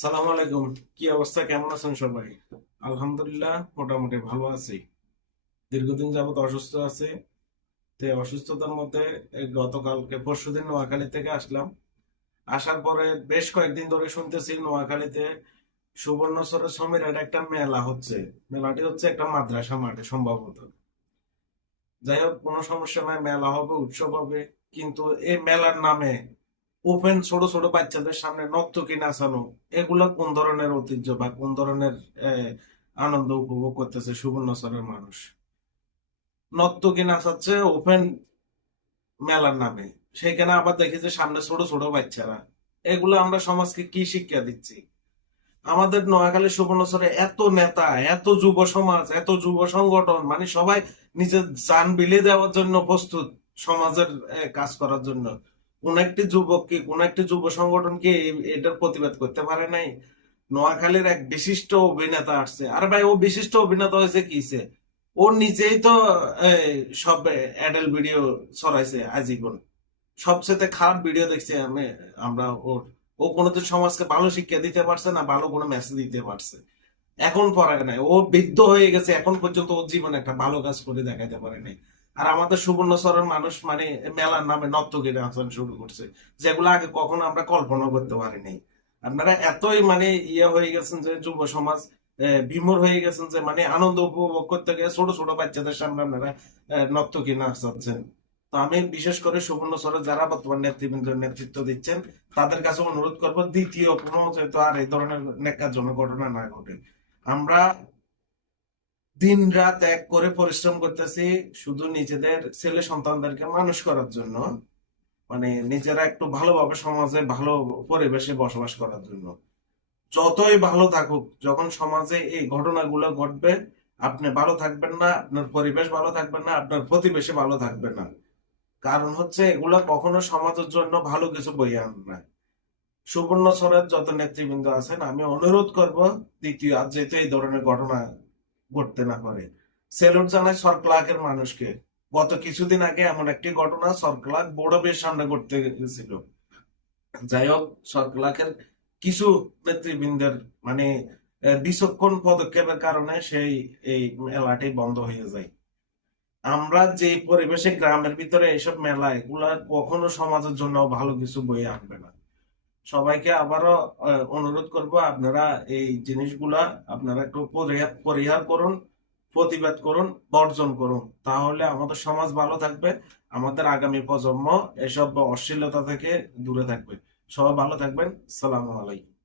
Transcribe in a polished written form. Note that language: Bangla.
সালাম আলাইকুম। কি অবস্থা, কেমন আছেন সবাই? আলহামদুলিল্লাহ, মোটামুটি ভালো আছি। দীর্ঘদিন যাবত অসুস্থ আছে। অসুস্থতার মধ্যে গতকালকে পরশুদিন নোয়াখালী থেকে আসলাম। আসার পরে বেশ কয়েকদিন ধরে শুনতেছি নোয়াখালীতে সুবর্ণচরের সমীরের একটা মেলা হচ্ছে। মেলাটি হচ্ছে একটা মাদ্রাসা মাঠে সম্ভবত। যাই হোক, কোনো সমস্যা নাই, মেলা হবে, উৎসব হবে। কিন্তু এই মেলার নামে ওপেন ছোট ছোট বাচ্চাদের সামনে নর্তকী নাচানো, এগুলো কোন ধরনের ঐতিহ্য বা কোন ধরনের আনন্দ উপভোগ করতেছে সুবর্ণচরের মানুষ? নর্তকী নাচাচ্ছে ওপেন মেলার নামে, সেখানে আবার দেখি যে সামনে ছোট ছোট বাচ্চারা। এগুলো আমরা সমাজকে কি শিক্ষা দিচ্ছি? আমাদের নোয়াখালী সুবর্ণচরে এত নেতা, এত যুব সমাজ, এত যুব সংগঠন, মানে সবাই নিজের জান বিলিয়ে দেওয়ার জন্য প্রস্তুত সমাজের কাজ করার জন্য। কোন একটি যুবক কি, কোন একটি যুব সংগঠন কি এটার প্রতিবাদ করতে পারে নাই? নোয়াখালীর এক বিশিষ্ট অভিনেতা আসছে, আরে ভাই, ও বিশিষ্ট অভিনেতা হয়েছে কিসে? ও নিজেই তো সব অ্যাডাল ভিডিও ছড়াইছে আজীবন। সবচেয়ে খারাপ ভিডিও দেখছি আমরা ওর। ও কোনোদিন সমাজকে ভালো শিক্ষা দিতে পারছে না, ভালো কোনো মেসেজ দিতে পারছে? এখন পড়ায় নাই, ও বৃদ্ধ হয়ে গেছে, এখন পর্যন্ত ওর জীবনে একটা ভালো কাজ করে দেখাতে পারে নাই। আর আমাদের সুবর্ণচরের মানুষ মানে মেলার নামে নর্তকী নাচন শুরু করছে, যেগুলো আগে কখনো আমরা কল্পনা করতে পারিনি। আপনারা এতই মানে হয়ে গেছেন যে যুব সমাজ বিমূঢ় হয়ে গেছেন যে মানে আনন্দ উপভোগ করতে গিয়ে ছোট ছোট বাচ্চাদের সামনে আপনারা নর্তকী নাচাচ্ছেন। তো আমি বিশেষ করে সুবর্ণচরে যারা বর্তমান নেতৃবৃন্দ নেতৃত্ব দিচ্ছেন, তাদের কাছে অনুরোধ করবো দ্বিতীয় কোনো যেহেতু আর এই ধরনের ন্যাক্কারজনক ঘটনা না ঘটে। আমরা দিন রাত এক করে পরিশ্রম করতেছি শুধু নিজেদের ছেলে সন্তানদেরকে মানুষ করার জন্য, মানে নিজেরা একটু ভালোভাবে সমাজে ভালো পরিবেশে বসবাস করার জন্য। যতই ভালো থাকুক, যখন সমাজে এই ঘটনাগুলো ঘটবে, আপনি ভালো থাকবেন না, আপনার পরিবেশ ভালো থাকবে না, আপনার প্রতিবেশী ভালো থাকবে না। কারণ হচ্ছে এগুলা কখনো সমাজের জন্য ভালো কিছু বয়ে আনবে না। সুবর্ণচরের যত নেতৃবৃন্দ আছেন, আমি অনুরোধ করব দ্বিতীয় আর যেহেতু এই ধরনের ঘটনা ঘটতে না পারে। সেলুট জানাই সরক্লাকের মানুষকে। গত কিছুদিন আগে এমন একটি ঘটনা সরক্লাক বড় বেশ সামনে ঘটতে গেছিল। যাই হোক, সরক্লাকের কিছু নেতৃবৃন্দের মানে বিচক্ষণ পদক্ষেপের কারণে সেই এই মেলাটি বন্ধ হয়ে যায়। আমরা যে পরিবেশে গ্রামের ভিতরে এইসব মেলা, এগুলা কখনো সমাজের জন্য ভালো কিছু বয়ে আনবে না। সবাইকে আবারও অনুরোধ করব, আপনারা এই জিনিসগুলা আপনারা একটু পরিহার করুন, প্রতিবাদ করুন, বর্জন করুন। তাহলে আমাদের সমাজ ভালো থাকবে, আমাদের আগামী প্রজন্ম এসব অশ্লীলতা থেকে দূরে থাকবে। সবাই ভালো থাকবেন। সালামু আলাইকুম।